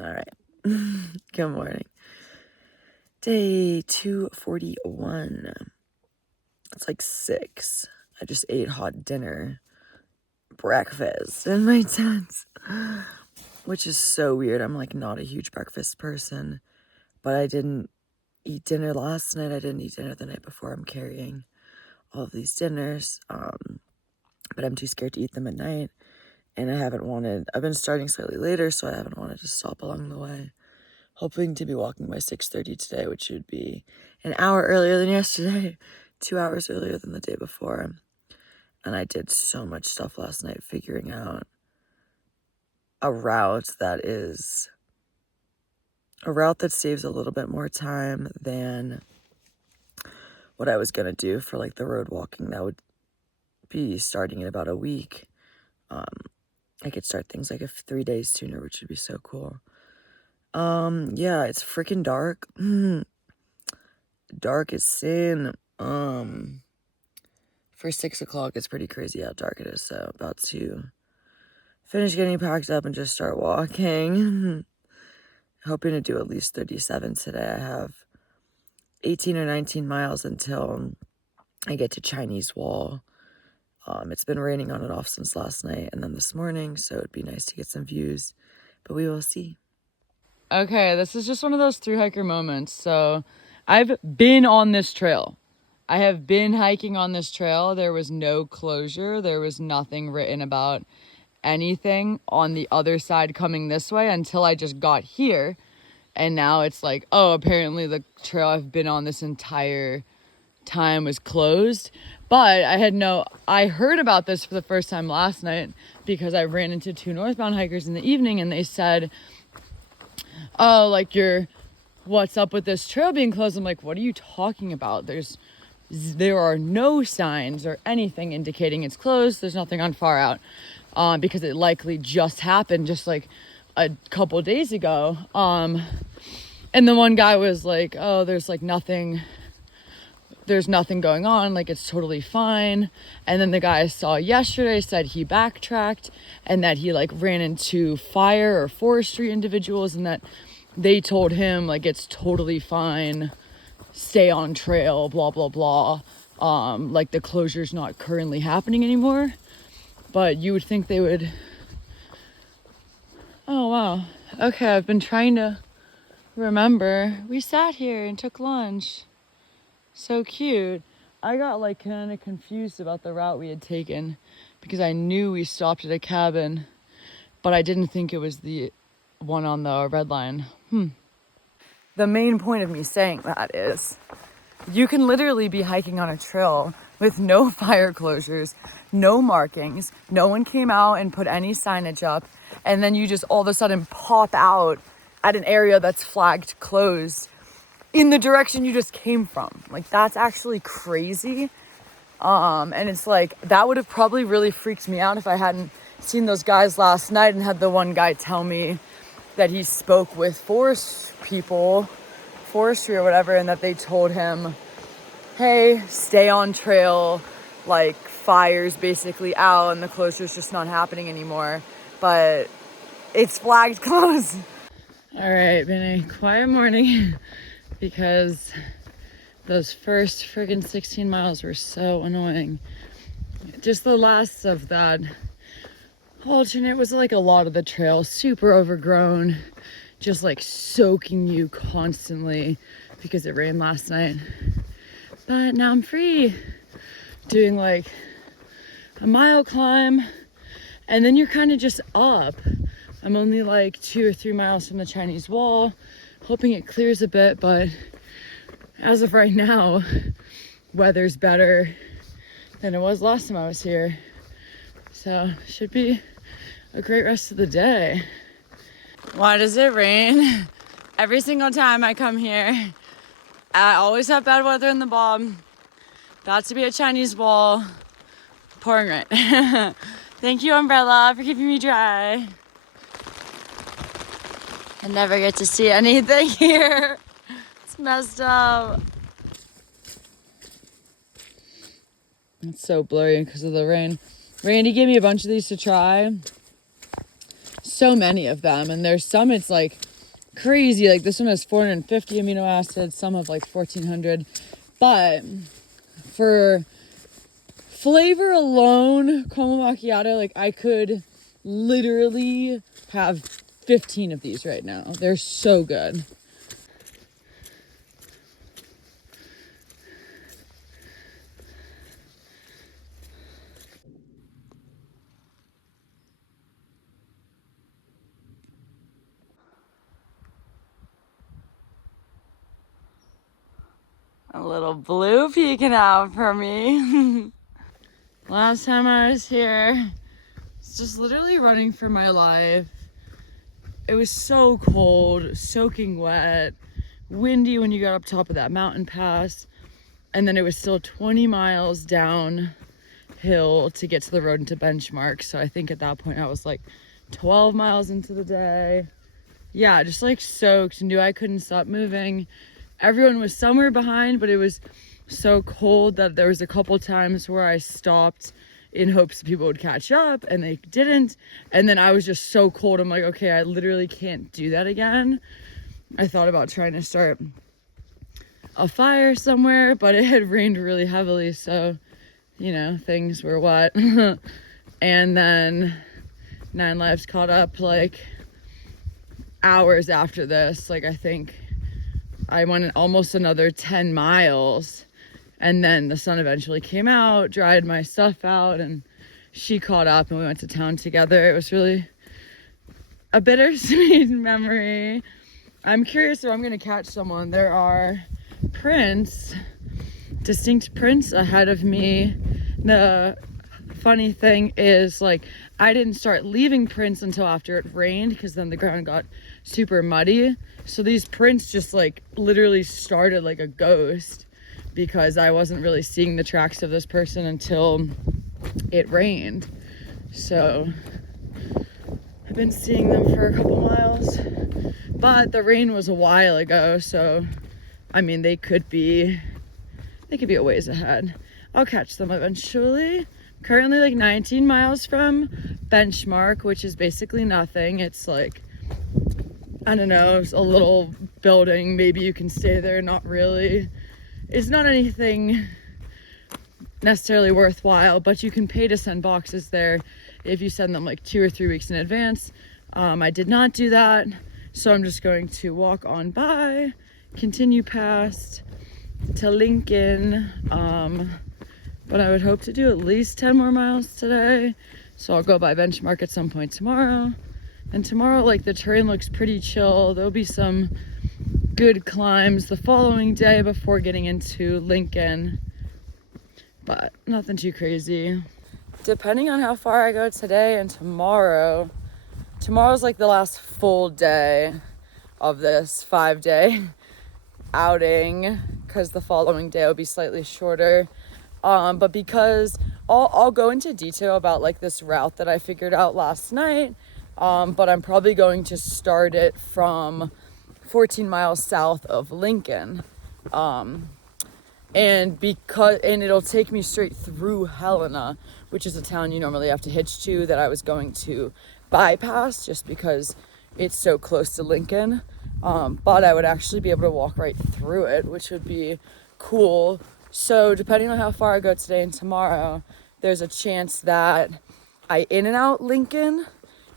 All right. Good morning. Day 241. It's like 6. I just ate hot dinner, breakfast in my tent, which is so weird. I'm like not a huge breakfast person, but I didn't eat dinner last night. I didn't eat dinner the night before. I'm carrying all of these dinners, but I'm too scared to eat them at night. And I've been starting slightly later, so I haven't wanted to stop along the way. Hoping to be walking by 6:30 today, which would be an hour earlier than yesterday, 2 hours earlier than the day before. And I did so much stuff last night figuring out a route that saves a little bit more time than what I was going to do for like the road walking that would be starting in about a week. I could start things like 3 days sooner, which would be so cool. Yeah, it's freaking dark. Dark as sin. For 6 o'clock, it's pretty crazy how dark it is. So about to finish getting packed up and just start walking. Hoping to do at least 37 today. I have 18 or 19 miles until I get to Chinese Wall. It's been raining on and off since last night and then this morning, so it'd be nice to get some views, but we will see. Okay, this is just one of those thru hiker moments. So I've been on this trail. I have been hiking on this trail. There was no closure. There was nothing written about anything on the other side coming this way until I just got here. And now it's like, oh, apparently the trail I've been on this entire time was closed. But I heard about this for the first time last night because I ran into 2 northbound hikers in the evening and they said, oh, like what's up with this trail being closed? I'm like, what are you talking about? There are no signs or anything indicating it's closed. There's nothing on Far Out because it likely just happened just like a couple days ago. And the one guy was like, oh, there's nothing going on, like it's totally fine. And then the guy I saw yesterday said he backtracked and that he like ran into fire or forestry individuals and that they told him like it's totally fine, stay on trail, blah blah blah. Like the closure's not currently happening anymore. But you would think they would. Oh wow. Okay, I've been trying to remember. We sat here and took lunch. So cute. I got like kind of confused about the route we had taken because I knew we stopped at a cabin, but I didn't think it was the one on the red line. The main point of me saying that is you can literally be hiking on a trail with no fire closures, no markings, no one came out and put any signage up, and then you just all of a sudden pop out at an area that's flagged closed in the direction you just came from. Like, that's actually crazy. And it's like, that would have probably really freaked me out if I hadn't seen those guys last night and had the one guy tell me that he spoke with forestry or whatever, and that they told him, hey, stay on trail, like fire's basically out and the closure's just not happening anymore, but it's flagged closed. All right, been a quiet morning because those first friggin' 16 miles were so annoying. Just the last of that alternate was like a lot of the trail, super overgrown, just like soaking you constantly because it rained last night. But now I'm free, doing like a mile climb, and then you're kind of just up. I'm only like 2 or 3 miles from the Chinese Wall, hoping it clears a bit, but as of right now, weather's better than it was last time I was here. So should be a great rest of the day. Why does it rain? Every single time I come here, I always have bad weather in the bomb. About to be at Chinese Wall, pouring rain. Thank you, umbrella, for keeping me dry. I never get to see anything here. It's messed up. It's so blurry because of the rain. Randy gave me a bunch of these to try. So many of them. And there's some it's like crazy. Like this one has 450 amino acids, some have like 1400. But for flavor alone, caramel macchiato, like I could literally have 15 of these right now. They're so good. A little blue peeking out for me. Last time I was here, it's just literally running for my life. It was so cold, soaking wet, windy when you got up top of that mountain pass. And then it was still 20 miles downhill to get to the road into Benchmark. So I think at that point I was like 12 miles into the day. Yeah, just like soaked, knew I couldn't stop moving. Everyone was somewhere behind, but it was so cold that there was a couple times where I stopped in hopes that people would catch up, and they didn't. And then I was just so cold, I'm like, okay, I literally can't do that again. I thought about trying to start a fire somewhere, but it had rained really heavily, so you know, things were wet. And then 9 Lives caught up like hours after this. Like I think I went almost another 10 miles, and then the sun eventually came out, dried my stuff out, and she caught up and we went to town together. It was really a bittersweet memory. I'm curious if I'm gonna catch someone. There are distinct prints ahead of me. The funny thing is, like, I didn't start leaving prints until after it rained, because then the ground got super muddy. So these prints just like literally started like a ghost, because I wasn't really seeing the tracks of this person until it rained. So I've been seeing them for a couple miles, but the rain was a while ago, so I mean they could be a ways ahead. I'll catch them eventually. Currently like 19 miles from Benchmark, which is basically nothing. It's like, I don't know, it's a little building. Maybe you can stay there, not really. It's not anything necessarily worthwhile, but you can pay to send boxes there if you send them like 2 or 3 weeks in advance. I did not do that, so I'm just going to walk on by, continue past to Lincoln, but I would hope to do at least 10 more miles today. So I'll go by Benchmark at some point tomorrow. And tomorrow, like, the terrain looks pretty chill. There'll be some good climbs the following day before getting into Lincoln, but nothing too crazy. Depending on how far I go today and tomorrow's like the last full day of this 5-day outing, because the following day will be slightly shorter. But because I'll go into detail about like this route that I figured out last night, but I'm probably going to start it from 14 miles south of Lincoln, and it'll take me straight through Helena, which is a town you normally have to hitch to, that I was going to bypass just because it's so close to Lincoln. But I would actually be able to walk right through it, which would be cool. So depending on how far I go today and tomorrow, there's a chance that I in and out Lincoln,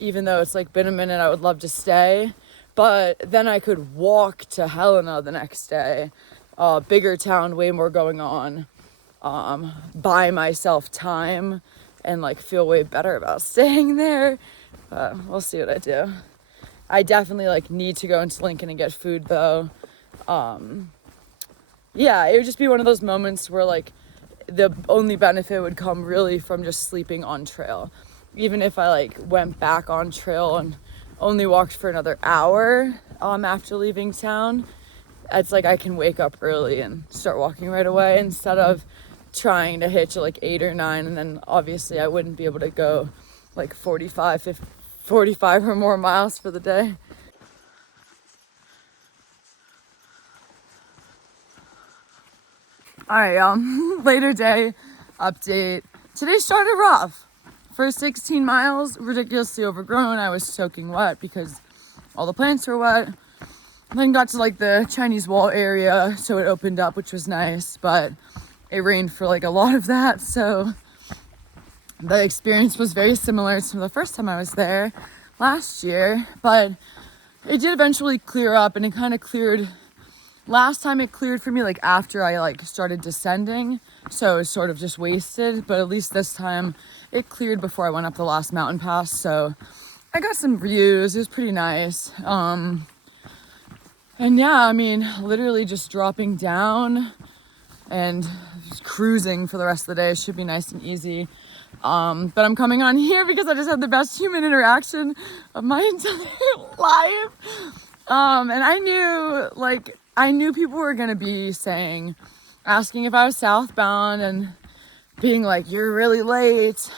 even though it's like been a minute. I would love to stay, but then I could walk to Helena the next day. Bigger town, way more going on, buy myself time and like feel way better about staying there. We'll see what I do. I definitely like need to go into Lincoln and get food though. Yeah, it would just be one of those moments where like the only benefit would come really from just sleeping on trail. Even if I like went back on trail and only walked for another hour after leaving town, it's like I can wake up early and start walking right away, instead of trying to hitch at like 8 or 9, and then obviously I wouldn't be able to go like 45 or more miles for the day. All right, later day update. Today started rough. First 16 miles, ridiculously overgrown. I was soaking wet because all the plants were wet. Then got to like the Chinese wall area, so it opened up, which was nice, but it rained for like a lot of that, so the experience was very similar to the first time I was there last year, but it did eventually clear up, and it kind of cleared. Last time it cleared for me like after I like started descending, so it was sort of just wasted, but at least this time it cleared before I went up the last mountain pass, so I got some views. It was pretty nice. And yeah, I mean, literally just dropping down and just cruising for the rest of the day should be nice and easy. But I'm coming on here because I just had the best human interaction of my entire life. And I knew people were gonna be asking if I was southbound and being like, you're really late,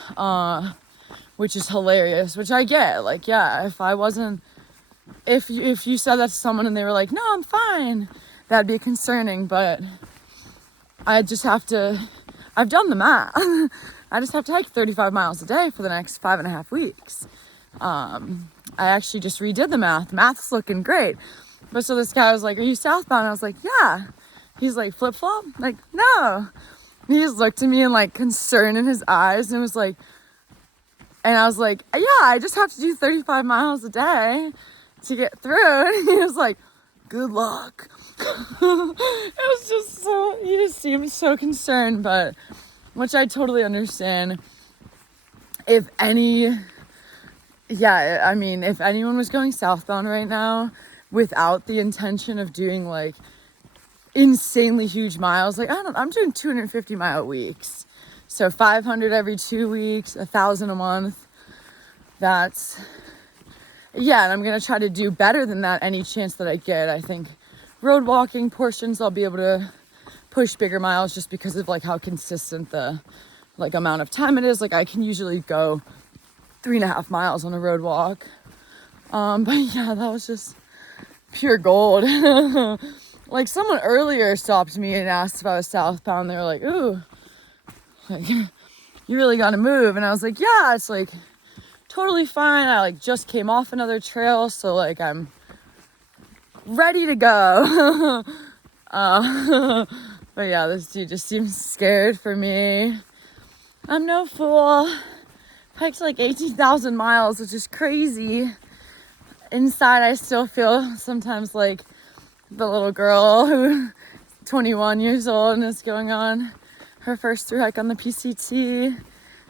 which is hilarious, which I get. Like, yeah, if you said that to someone and they were like, no, I'm fine, that'd be concerning, but I've done the math. I just have to hike 35 miles a day for the next 5.5 weeks. I actually just redid the math. Math's looking great. But so this guy was like, are you southbound? I was like, yeah. He's like, flip-flop? Like, no. He just looked at me and like concern in his eyes and was like, and I was like, yeah, I just have to do 35 miles a day to get through. And he was like, good luck. It was just he just seemed so concerned, but which I totally understand. If anyone was going southbound right now without the intention of doing like insanely huge miles, like I'm doing 250-mile weeks, so 500 every 2 weeks, 1,000 a month. And I'm gonna try to do better than that any chance that I get. I think road walking portions I'll be able to push bigger miles just because of like how consistent the like amount of time it is. Like I can usually go 3.5 miles on a road walk. But yeah, that was just pure gold. Like someone earlier stopped me and asked if I was southbound. They were like, ooh, like, you really gotta move. And I was like, yeah, it's like totally fine. I like just came off another trail, so like I'm ready to go. But yeah, this dude just seems scared for me. I'm no fool. Hiked like 18,000 miles, which is crazy. Inside, I still feel sometimes like the little girl who's 21 years old and is going on her first through hike on the PCT.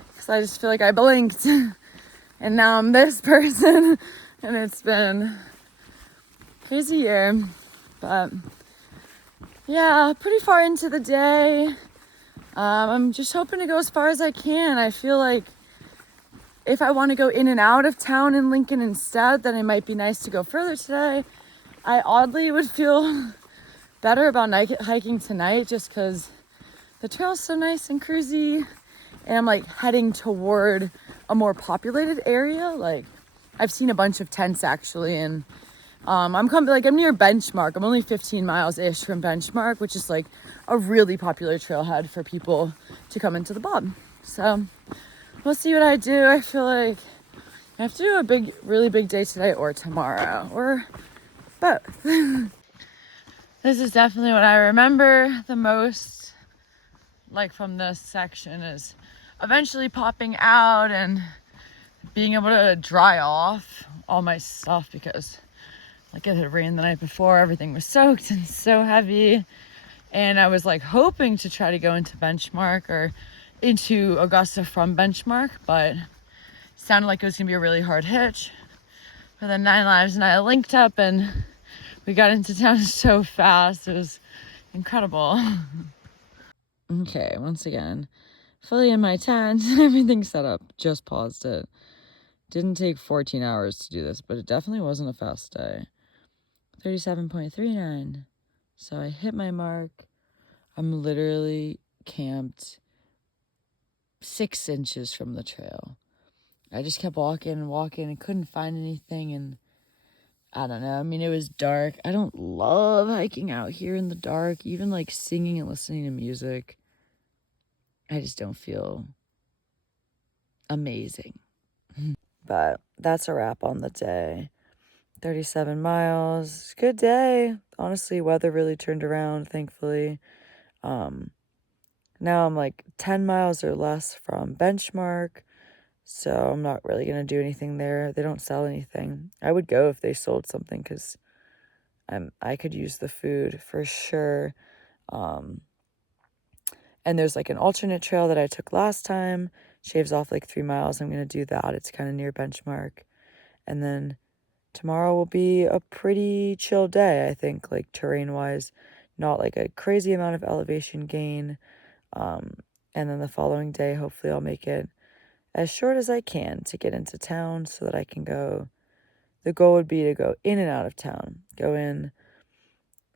Because I just feel like I blinked. And now I'm this person. And it's been a crazy year. But yeah, pretty far into the day. I'm just hoping to go as far as I can. I feel like if I want to go in and out of town in Lincoln instead, then it might be nice to go further today. I oddly would feel better about hiking tonight just because the trail's so nice and cruisy. And I'm like heading toward a more populated area. Like I've seen a bunch of tents actually, and I'm near Benchmark. I'm only 15 miles ish from Benchmark, which is like a really popular trailhead for people to come into the Bob. So we'll see what I do. I feel like I have to do a really big day today or tomorrow or both. This is definitely what I remember the most, like from this section, is eventually popping out and being able to dry off all my stuff because like it had rained the night before, everything was soaked and so heavy. And I was like hoping to try to go into Benchmark or into Augusta from Benchmark, but it sounded like it was gonna be a really hard hitch. But then 9 Lives and I linked up and we got into town so fast. It was incredible. Okay, once again, fully in my tent, everything set up, just paused it. Didn't take 14 hours to do this, but it definitely wasn't a fast day. 37.39. So I hit my mark. I'm literally camped 6 inches from the trail. I just kept walking and couldn't find anything, and I don't know. I mean, it was dark. I don't love hiking out here in the dark, even like singing and listening to music. I just don't feel amazing. But that's a wrap on the day. 37 miles. Good day. Honestly, weather really turned around, thankfully. Now I'm like 10 miles or less from benchmark, so I'm not really going to do anything there. They don't sell anything. I would go if they sold something because I could use the food for sure. And there's like an alternate trail that I took last time, shaves off like 3 miles. I'm going to do that. It's kind of near benchmark. And then tomorrow will be a pretty chill day, I think, like terrain-wise. Not like a crazy amount of elevation gain. And then the following day, hopefully I'll make it as short as I can to get into town so that I can go. The goal would be to go in and out of town. Go in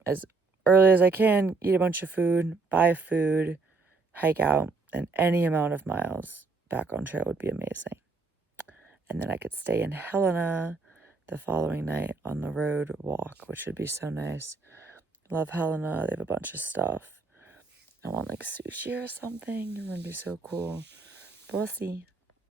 as early as I can, eat a bunch of food, buy food, hike out, and any amount of miles back on trail would be amazing. And then I could stay in Helena the following night on the road walk, which would be so nice. Love Helena. They have a bunch of stuff. I want like sushi or something. It would be so cool. But we'll see.